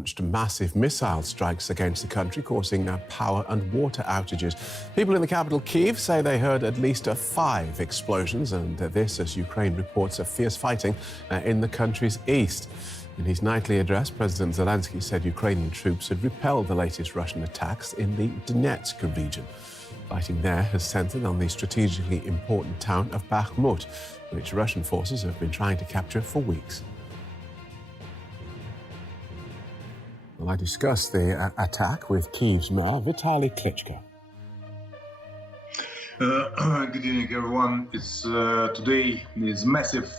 launched massive missile strikes against the country, causing power and water outages. People in the capital, Kyiv, say they heard at least 5 explosions, and this as Ukraine reports of fierce fighting in the country's east. In his nightly address, President Zelenskyy said Ukrainian troops had repelled the latest Russian attacks in the Donetsk region. Fighting there has centred on the strategically important town of Bakhmut, which Russian forces have been trying to capture for weeks. Well, I discussed the attack with Kyiv's mayor, Vitali Klitschko. Good evening, everyone. It's today is massive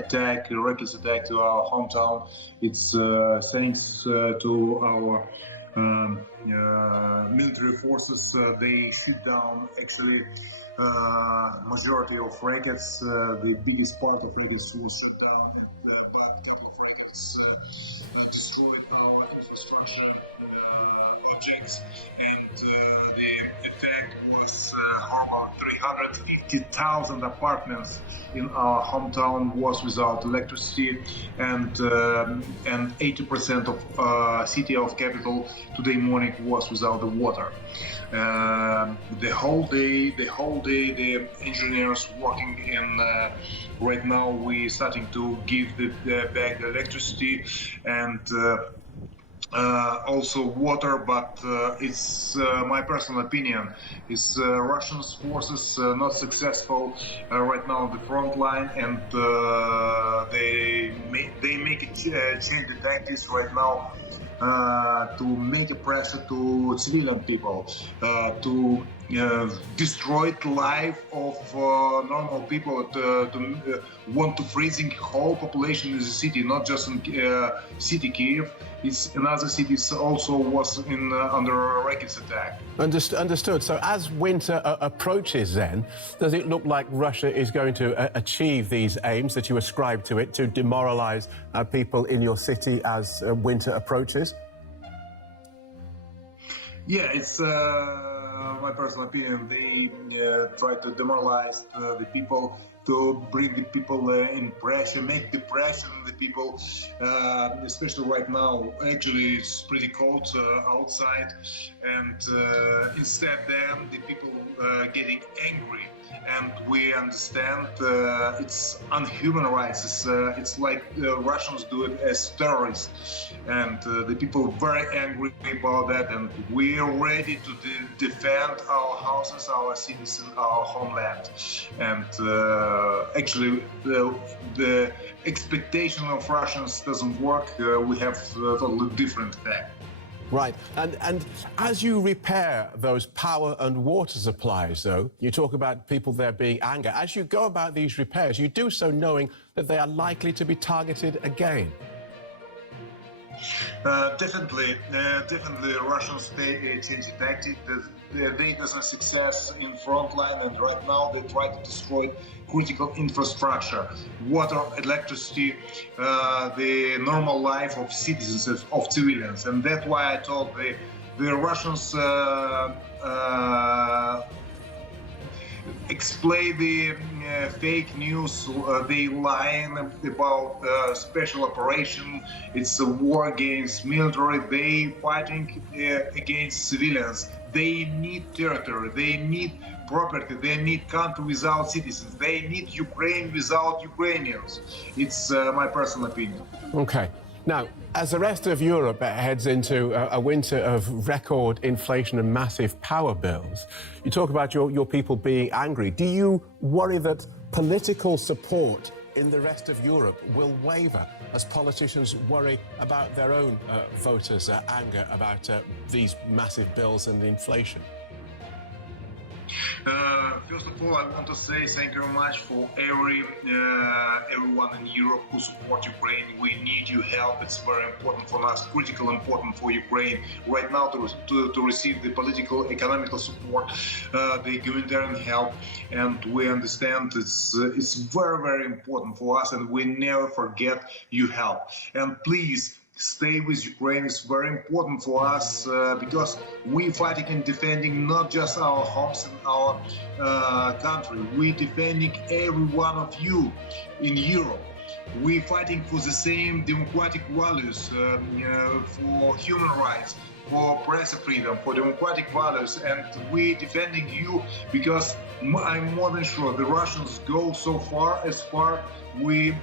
attack, reckless attack to our hometown. It's thanks to our military forces. They shoot down actually majority of rockets. The biggest part of rockets was shut down, and a couple of rockets destroyed our infrastructure objects, and the effect was about 350,000 apartments in our hometown was without electricity, and 80% of city of capital today morning was without the water. The whole day the engineers working in. Right now we starting to give back the electricity and also water, but it's my personal opinion. It's Russian forces not successful right now on the front line, and they make a change the tactics right now to make a pressure to civilian people, to destroy the life of normal people, to want to freezing whole population in the city, not just in city Kyiv. It's in other cities also was in under a rocket attack. Understood. So as winter approaches then, does it look like Russia is going to achieve these aims that you ascribe to it, to demoralize people in your city as winter approaches? Yeah, it's my personal opinion. They try to demoralize the people, to bring the people in pressure, make depression the people, especially right now. Actually, it's pretty cold outside, and instead then the people getting angry. And we understand it's unhuman rights. It's like Russians do it as terrorists, and the people very angry about that. And we are ready to defend our houses, our cities, and our homeland. And actually, the expectation of Russians doesn't work. We have a totally different fact. Right. And as you repair those power and water supplies, though, you talk about people there being angry. As you go about these repairs, you do so knowing that they are likely to be targeted again. Definitely, Russians change the tactic. They doesn't success in front line, and right now they try to destroy critical infrastructure, water, electricity, the normal life of citizens, of civilians, and that's why I told the Russians explain the fake news. They lying about special operation. It's a war against military. They fighting against civilians. They need territory. They need property. They need country without citizens. They need Ukraine without Ukrainians. It's my personal opinion. Okay. Now, as the rest of Europe heads into a winter of record inflation and massive power bills, you talk about your people being angry. Do you worry that political support in the rest of Europe will waver as politicians worry about their own voters' anger about these massive bills and the inflation? First of all, I want to say thank you very much for everyone in Europe who support Ukraine. We need your help. It's very important for us, critical important for Ukraine right now to receive the political, economical support, the humanitarian help, and we understand it's very, very important for us, and we never forget your help. And please, stay with Ukraine. Is very important for us because we fighting and defending not just our homes and our country. We defending every one of you in Europe. We fighting for the same democratic values, for human rights, for press freedom, for democratic values, and we defending you because I'm more than sure the Russians go so far as far we